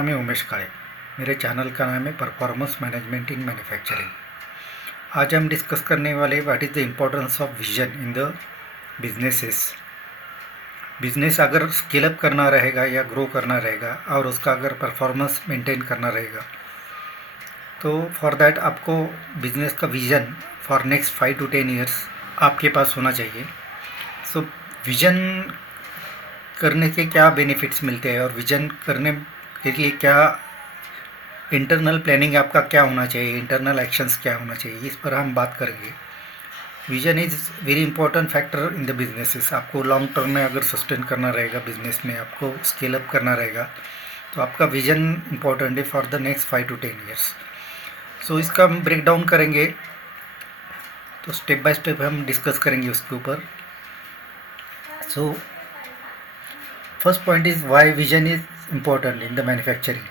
नाम है उमेश काळे। मेरे चैनल का नाम है परफॉर्मेंस मैनेजमेंट इन मैन्युफैक्चरिंग। आज हम डिस्कस करने वाले what is the importance of vision in the businesses. Business अगर स्केल अप करना रहेगा या ग्रो करना रहेगा और उसका अगर परफॉर्मेंस मेंटेन करना रहेगा तो फॉर दैट आपको बिजनेस का vision for next 5 to 10 years आपके पास होना चाहिए। सो विज़न करने के क्या बेनिफिट्स मिलते हैं और विज़न करने के लिए क्या इंटरनल प्लानिंग आपका क्या होना चाहिए, इंटरनल एक्शंस क्या होना चाहिए, इस पर हम बात करेंगे। Vision is very important factor in the businesses. आपको लॉन्ग टर्म में अगर सस्टेन करना रहेगा, बिजनेस में आपको स्केल अप करना रहेगा तो आपका विज़न इंपॉर्टेंट है for the next 5 to 10 years. So इसका हम ब्रेक डाउन करेंगे, तो स्टेप बाय स्टेप हम डिस्कस करेंगे उसके ऊपर। So first point is why vision is important in the manufacturing.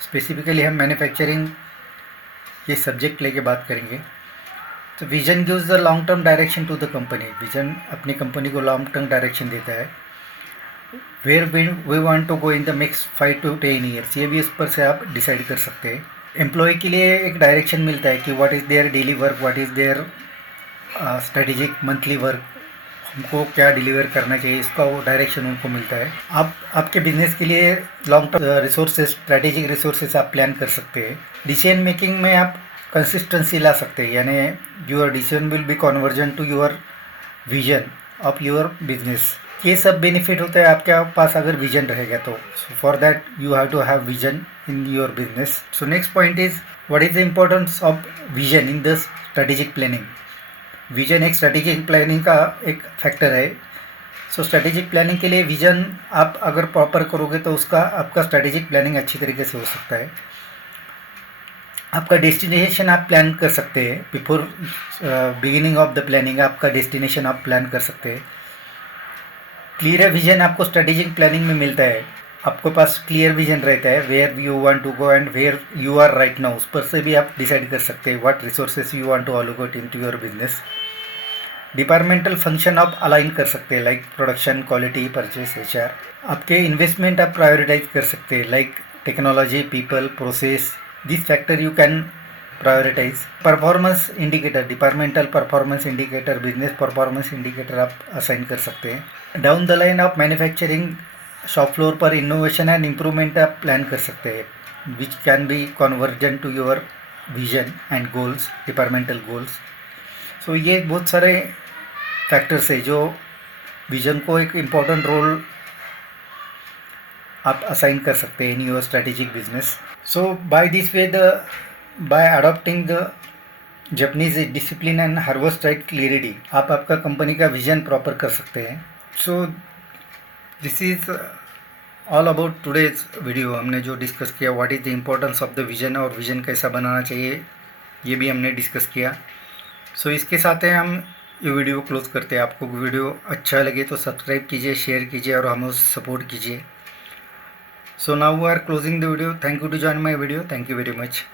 Specifically हम मैन्युफैक्चरिंग ये सब्जेक्ट लेके बात करेंगे। तो vision gives the long term direction to the company. Vision अपनी कंपनी को लॉन्ग टर्म डायरेक्शन देता है। Where we want to go in the next 5 to 10 years, ये भी इस पर से आप डिसाइड कर सकते हैं। एम्प्लॉय के लिए एक डायरेक्शन मिलता है कि what is their daily work, what is their strategic monthly work, हमको क्या डिलीवर करना चाहिए, इसका वो डायरेक्शन उनको मिलता है। आप आपके बिजनेस के लिए long term resources, strategic resources आप प्लान कर सकते हैं। डिसीजन मेकिंग में आप कंसिस्टेंसी ला सकते हैं, यानी your decision will be conversion to your vision of your business. ये सब बेनिफिट होता है आपके पास अगर विजन रहेगा तो। For that you have to have vision in your business. So next point is what is the importance of vision in the strategic planning. Vision एक strategic planning का एक फैक्टर है। सो स्ट्रेटेजिक प्लानिंग के लिए vision आप अगर proper करोगे तो उसका आपका स्ट्रेटेजिक प्लानिंग अच्छी तरीके से हो सकता है। आपका डेस्टिनेशन आप प्लान कर सकते हैं। Before beginning of the planning आपका डेस्टिनेशन आप प्लान कर सकते हैं। क्लियर विजन आपको स्ट्रेटेजिक प्लानिंग में मिलता है। आपके पास क्लियर विजन रहता है where you want to go and where you are right now, उस पर से भी आप डिसाइड कर सकते हैं what resources you want to allocate into your business. Departmental function आप अलाइन कर सकते हैं, like production, quality, purchase, HR। आपके इन्वेस्टमेंट आप प्रायोरिटाइज कर सकते हैं, like technology, people, process, this factor you can prioritise. Performance indicator, departmental performance indicator, business performance indicator आप असाइन कर सकते हैं। Down the line of manufacturing shop floor पर इनोवेशन एंड इम्प्रूवमेंट आप प्लान कर सकते हैं, which can be conversion to your vision and goals, departmental goals. So ये बहुत सारे फैक्टर्स है जो विजन को एक इम्पॉर्टेंट रोल आप असाइन कर सकते हैं in your strategic business. So by this way by adopting the Japanese discipline and harvest right clarity आप आपका कंपनी का विजन प्रॉपर कर सकते हैं। So this is all about today's video. हमने जो डिस्कस किया what is the importance of the vision और विजन कैसा बनाना चाहिए ये भी हमने डिस्कस किया। सो इसके साथ हैं हम ये वीडियो क्लोज करते हैं। आपको वीडियो अच्छा लगे तो सब्सक्राइब कीजिए, शेयर कीजिए और हमें सपोर्ट कीजिए। So now we are closing the video. Thank you to join my video. Thank you very much.